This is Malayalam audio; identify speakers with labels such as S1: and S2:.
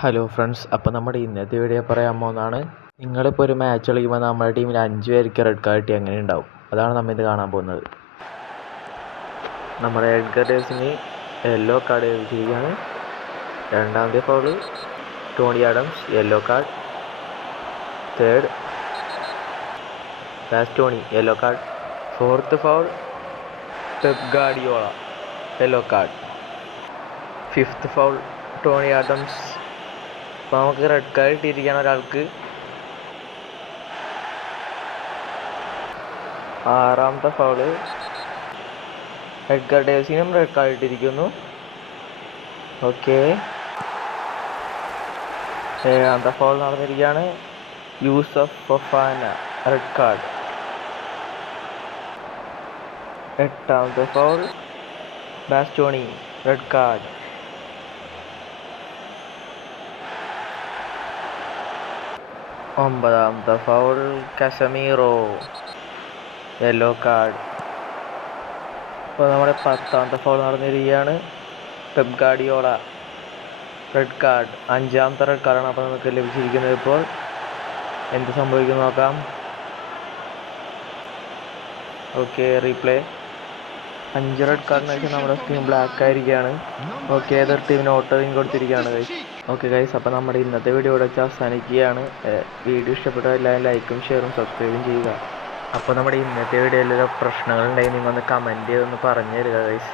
S1: ഹലോ ഫ്രണ്ട്സ് അപ്പോൾ നമ്മുടെ ഇന്നത്തെ വീഡിയോ പറയാൻ പോകുന്നതാണ് നിങ്ങളിപ്പോൾ ഒരു മാച്ച് കളിക്കുമ്പോൾ നമ്മുടെ ടീമിൽ അഞ്ച് പേർക്ക് റെഡ് കാർഡ് കിട്ടി അങ്ങനെ ഉണ്ടാവും? അതാണ് നമ്മൾ ഇത് കാണാൻ പോകുന്നത്. നമ്മുടെ എഡ്ഗർ ഡേവ്സിന് യെല്ലോ കാർഡ് ലഭിച്ചിരിക്കുകയാണ് രണ്ടാമത്തെ foul Tony Adams yellow card third last Tony yellow card fourth foul Pep Guardiola yellow card fifth foul Tony Adams അപ്പോൾ നമുക്ക് റെഡ് കാർഡ് കിട്ടിയിരിക്കുകയാണ് ഒരാൾക്ക്. ആറാമത്തെ ഫൗൾ എഡ്ഗർ ഡേവ്സിനും റെഡ് കാർഡ് ഇട്ടിരിക്കുന്നു. ഓക്കെ ഏഴാമത്തെ ഫൗൾ നടന്നിരിക്കുകയാണ്. യൂസഫ് ഫൊഫാന റെഡ് കാർഡ് എട്ടാമത്തെ ഫൗൾ ബാസ്റ്റോണി റെഡ് കാർഡ് ഒമ്പതാമത്തെ ഫൗൾ കസമീറോ യെല്ലോ കാർഡ് ഇപ്പോൾ നമ്മുടെ പത്താമത്തെ ഫൗൾ നടന്നിരിക്കുകയാണ് പെപ് ഗാഡിയോള റെഡ് കാർഡ് അഞ്ചാമത്തെ റെഡ് കാർഡാണ് അപ്പോൾ നമുക്ക് ലഭിച്ചിരിക്കുന്നത് ഇപ്പോൾ. എന്ത് സംഭവിക്കുന്നു നോക്കാം. ഓക്കെ റീപ്ലേ അഞ്ച് റെഡ് കാർഡ് ശേഷം നമ്മുടെ ടീം ബ്ലാക്ക് ആയിരിക്കുകയാണ്. ഓക്കെ ഏതൊരു ടീമിന് ഓട്ടോയും കൊടുത്തിരിക്കുകയാണ് ഗൈസ് ഓക്കെ ഗൈസ് അപ്പോൾ നമ്മുടെ ഇന്നത്തെ വീഡിയോ ഇവിടെ വെച്ച് അവസാനിക്കുകയാണ്. വീഡിയോ ഇഷ്ടപ്പെട്ട എല്ലാവരും ലൈക്കും ഷെയറും സബ്സ്ക്രൈബും ചെയ്യുക. അപ്പോൾ നമ്മുടെ ഇന്നത്തെ വീഡിയോയിൽ പ്രശ്നങ്ങളുണ്ടെങ്കിൽ നിങ്ങൾ ഒന്ന് കമന്റ് ചെയ്തൊന്ന് പറഞ്ഞു തരിക ഗൈസ്